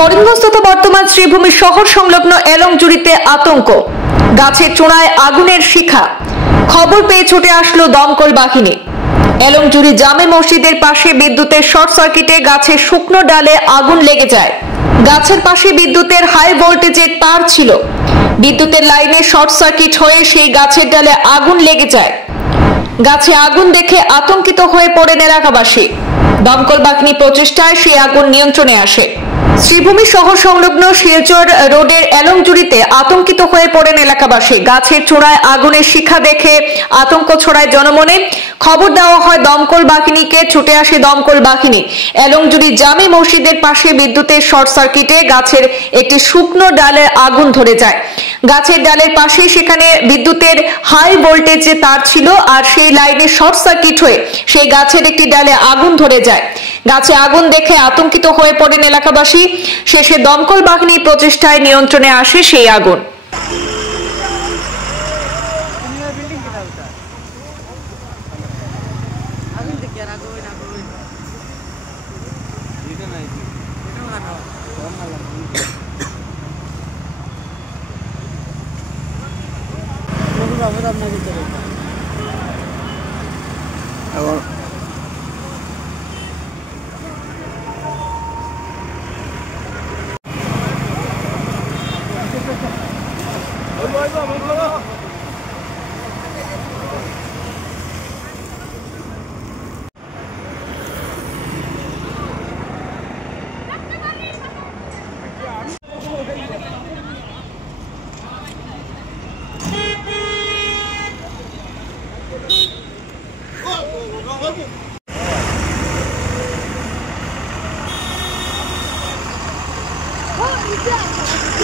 করিমগঞ্জ তথা বর্তমান শ্রীভূমি শহর সংলগ্ন এলংজুড়িতে আতঙ্ক, গাছের চূড়ায় আগুনের শিখা। খবর পেয়ে ছুটে আসলো দমকল বাহিনী। এলংজুড়ি জামে মসজিদের পাশে বিদ্যুতের শর্ট সার্কিটে গাছের শুকনো ডালে আগুন লেগে যায়। গাছের পাশে বিদ্যুতের হাই ভোল্টেজের তার ছিল। বিদ্যুতের লাইনে শর্ট সার্কিট হয়ে সেই গাছের ডালে আগুন লেগে যায়। গাছে আগুন দেখে আতঙ্কিত হয়ে পড়েন এলাকাবাসী। দমকল বাহিনী প্রচেষ্টায় সেই আগুন নিয়ন্ত্রণে আসে। শ্রীভূমি শহর সংলগ্ন শিলচর রোডের এলংজুড়িতে আতঙ্কিত হয়ে পড়েন এলাকাবাসী। গাছের চূড়ায় আগুনের শিখা দেখে আতঙ্ক ছড়ায় জনমনে। খবর দেওয়া হয় দমকল বাহিনীকে, ছুটে আসে দমকল বাহিনী। এলংজুড়ি জামে মসজিদের পাশে বিদ্যুতের শর্ট সার্কিটে গাছের একটি শুকনো ডালে আগুন ধরে যায়। গাছের ডালের পাশে সেখানে বিদ্যুতের হাই ভোল্টেজ যে তার ছিল, আর সেই লাইনে শর্ট সার্কিট হয়ে সেই গাছের একটি ডালে আগুন ধরে যায়। গাছে আগুন দেখে আতঙ্কিত হয়ে পড়েন এলাকাবাসী। শেষে দমকল বাহিনীর প্রচেষ্টায় নিয়ন্ত্রণে আসে সেই আগুন।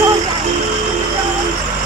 Oh,